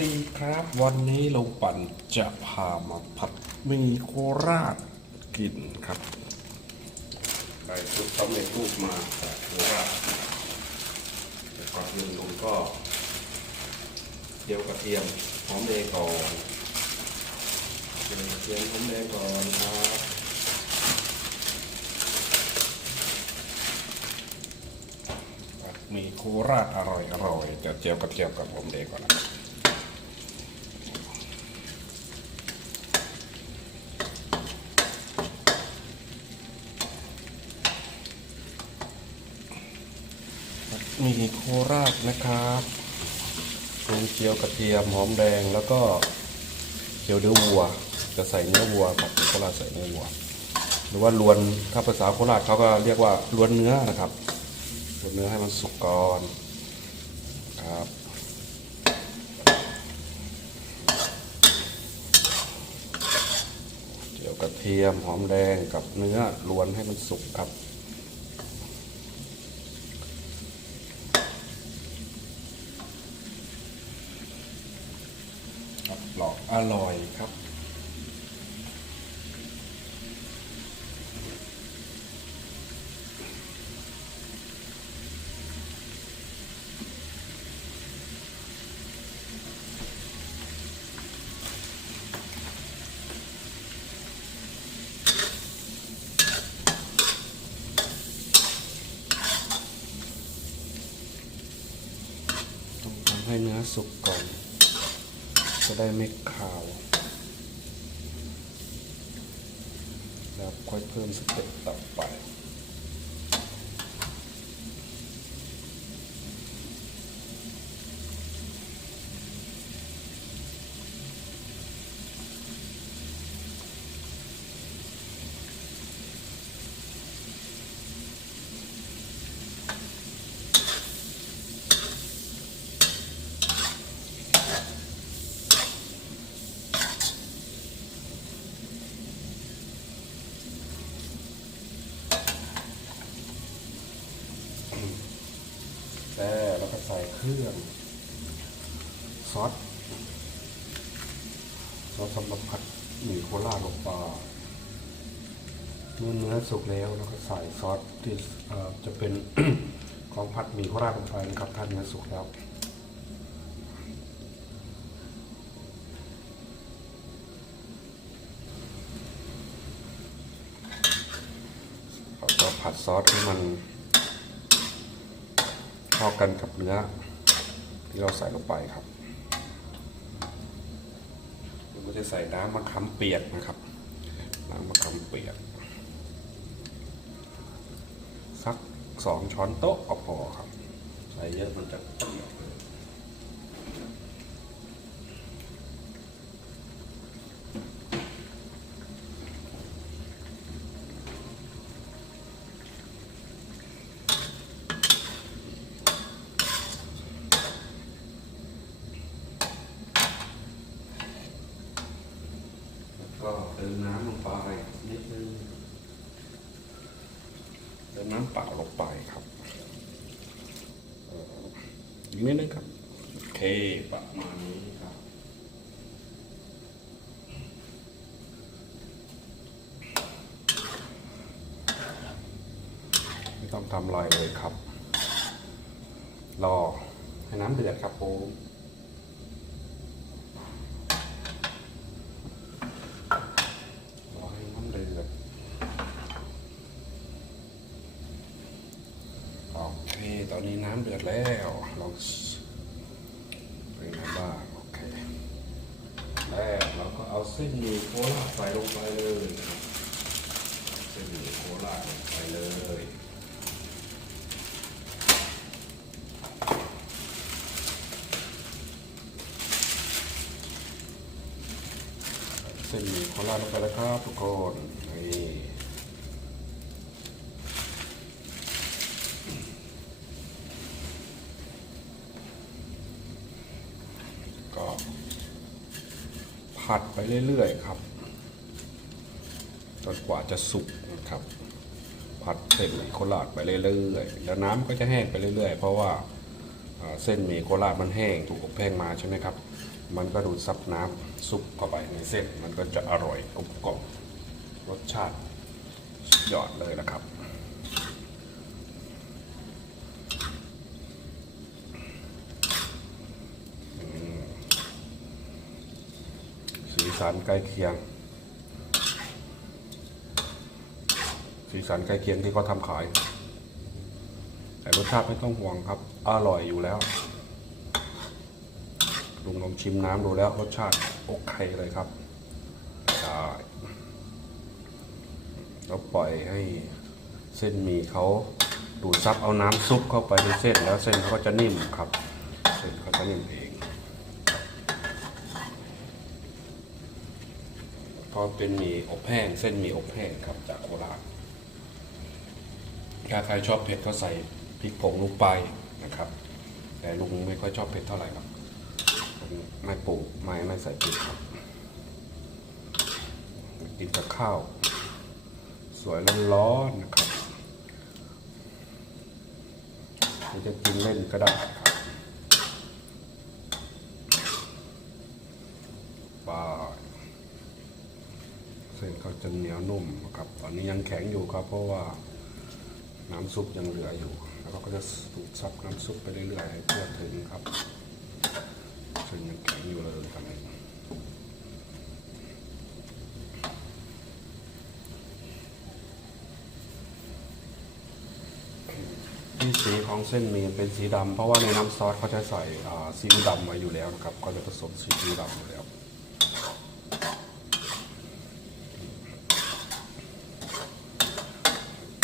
ดีครับวันนี้ลุงปั่นจะพามาผัดหมีโคราชกินครับได้ชุดสำเร็จรูปมาจากโคราชแต่ก่อนอื่นลุงก็เจียวกระเทียมหอมแดงก่อนเจียวกระเทียมหอมแดงก่อนครับหมีโคราชอร่อยอร่อยจะเจียวกระเทียมกับหอมแดงก่อนนะครับ มีโคราชนะครับปรุงเจียวกระเทียมหอมแดงแล้วก็เจียวเนื้อวัว จะใส่เนื้อวัวผัดโคราชใส่เนื้อวัว หรือว่าลวนถ้าภาษาโคราชเขาก็เรียกว่าลวนเนื้อนะครับลวนเนื้อให้มันสุกก่อนครับเจียวกระเทียมหอมแดงกับเนื้อลวนให้มันสุกครับ ครับหลอกอร่อยครับ ต้องทำให้เนื้อสุกก่อน จะได้ไม่ขาว แล้วค่อยเพิ่มสเต็ปต่อไป แล้วก็ใส่เครื่องซอสซอสสำหรับผัดหมี่โคราชลงไปเมื่อเนื้อสุกแล้วแล้วก็ใส่ซอสที่จะเป็นของผัดหมี่โคราชลงไปนะครับถ้าเนื้อสุกแล้วเราก็ผัดซอสให้มัน เข้ากันกับเนื้อที่เราใส่ลงไปครับเราก็จะใส่น้ำมะขามเปียกนะครับ น้ำมะขามเปียก สักสองช้อนโต๊ะก็พอครับ ใส่เยอะมันจะเปียกแล้วก็เติมน้ำลง ไปนิดนึงเติมน้ำเปล่าลงไปครับเอ่ออีกนิดนึงครับโอเคประมาณนี้ครับไม่ต้องทำอะไรเลยครับ รอให้น้ำเดือดครับผมรอให้น้ำเดือดโอเค ตอนนี้น้ำเดือดแล้วลองเป็นไงบ้างโอเค แล้วเราก็เอาเส้นหมี่โคราชใส่ลงไปเลยเส้นหมี่โคราชลงไปเลยเส้นหมี่โคราชลงไปแล้วครับทุกคนนี่ก็ ผัดไปเรื่อยๆครับจนกว่าจะสุกนะครับ ผัดเส้นหมี่โคราชไปเรื่อยๆแล้วน้ำก็จะแห้งไปเรื่อย ๆ เพราะว่าเส้นหมี่โคราชมันแห้งถูกอบแห้งมาใช่ไหมครับ มันก็ดูดซับน้ำซุปเข้าไปในเส้นมันก็จะอร่อยกลมกล่อมรสชาติยอดเลยนะครับ สันใกล้เคียง สีสันใกล้เคียงที่เขาทำขาย แต่รสชาติไม่ต้องห่วงครับ อร่อยอยู่แล้วลุงลองชิมน้ำดูแล้วรสชาติโอเคเลยครับได้แล้วปล่อยให้เส้นหมี่เขาดูดซับเอาน้ำซุปเข้าไปในเส้นแล้วเส้นเขาก็จะนิ่มครับ เส้นเขาจะนิ่มเอง เพราะเป็นหมี่อบแห้งเส้นหมี่อบแห้งครับจากโคราชถ้าใครชอบเผ็ดก็ใส่พริกผงลงไปนะครับ แต่ลุงไม่ค่อยชอบเผ็ดเท่าไหร่ครับไม่ปลูกไม่ไม่ใส่พริกครับกินกับข้าว สวยร้อนๆนะครับจะกินเล่นก็ได้ครับบาย เส้นเขาจะเหนียวนุ่มครับ ตอนนี้ยังแข็งอยู่ครับ เพราะว่าน้ำซุปยังเหลืออยู่ แล้วก็จะสูดซับน้ำซุปไปเรื่อยๆให้ทั่วถึงครับเส้นยังแข็งอยู่เลยตอนนี้ที่สีของเส้นมีเป็นสีดำเพราะว่าในน้ำซอสเขาจะใส่ซีอิ๊วดำมาอยู่แล้วนะครับ ก็จะผสมซีอิ๊วดำอยู่แล้ว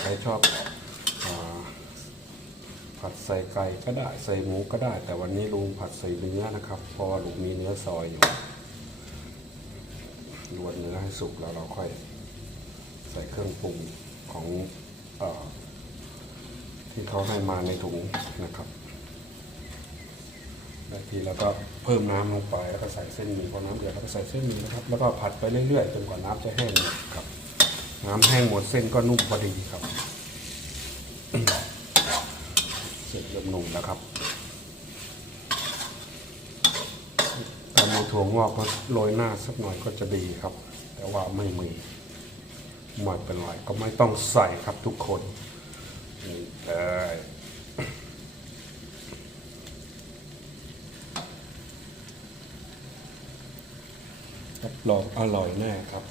ใคร ชอบอผัดใส่ไก่ก็ได้ใส่หมูก็ได้ แต่วันนี้ลุงผัดใส่เนื้อนะครับ เพราะว่าลุงมีเนื้อซอยอยู่ลวนเนื้อให้สุกแล้วเราค่อยใส่เครื่องปรุงของอที่เขาให้มาในถุงนะครับได้ทีแล้วก็เพิ่มน้ำลงไปแล้วก็ใส่เส้นหมี่พอน้ำเดือดแล้วก็ใส่เส้นหมี่นะครับ แล้วก็ผัดไปเรื่อยๆจนกว่าน้ำจะแห้งครับ น้ำแห้งหมดเส้นก็นุ่มพอดีครับ เสร็จเริ่มนุ่มแล้วครับถ้ามีถั่วงอกก็โรยหน้าสักหน่อยก็จะดีครับ แต่ว่าไม่มีไม่เป็นไรก็ไม่ต้องใส่ครับทุกคนนี่เลยรับรองอร่อยแน่ครับ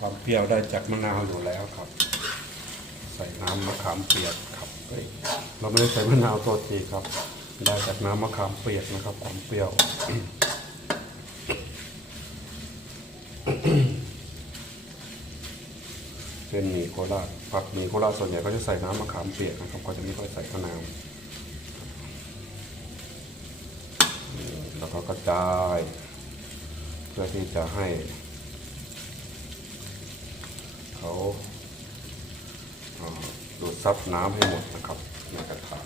ความเปรี้ยวได้จากมะนาวอยู่แล้วครับ ใส่น้ำมะขามเปียกครับเราไม่ได้ใส่มะนาวตัวทีครับ ได้จากน้ำมะขามเปียกนะครับ ความเปรี้ยวเป็นหมี่โคราชผักหมี่โคราชส่วนใหญ่ก็จะใส่น้ำมะขามเปียกนะครับก็จะไม่ค่อยใส่มะนาวแล้วก็กระจาย เพื่อที่จะให้ เขาดูดซับน้ำให้หมดนะครับในกระทะ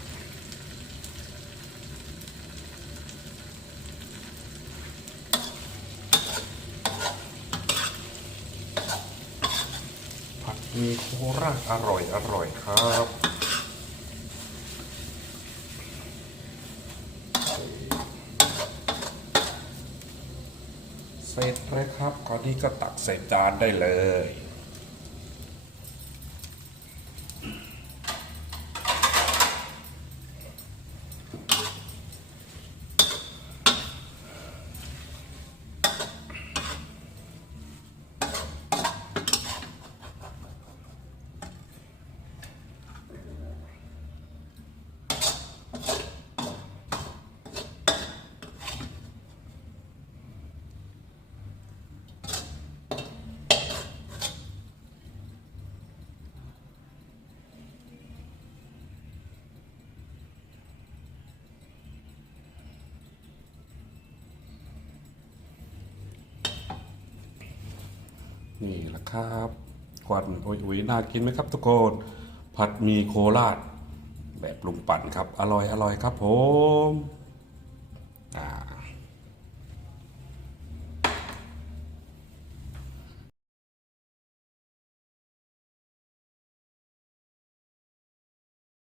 ผัดมีโคราชอร่อยอร่อยครับเสร็จเลยครับคราวนี้ก็ตักใส่จานได้เลย นี่แหละครับควันโอ้ยๆน่ากินไหมครับทุกคน ผัดมีโคราชแบบลุงปั่นครับ อร่อยอร่อยครับผมอ่า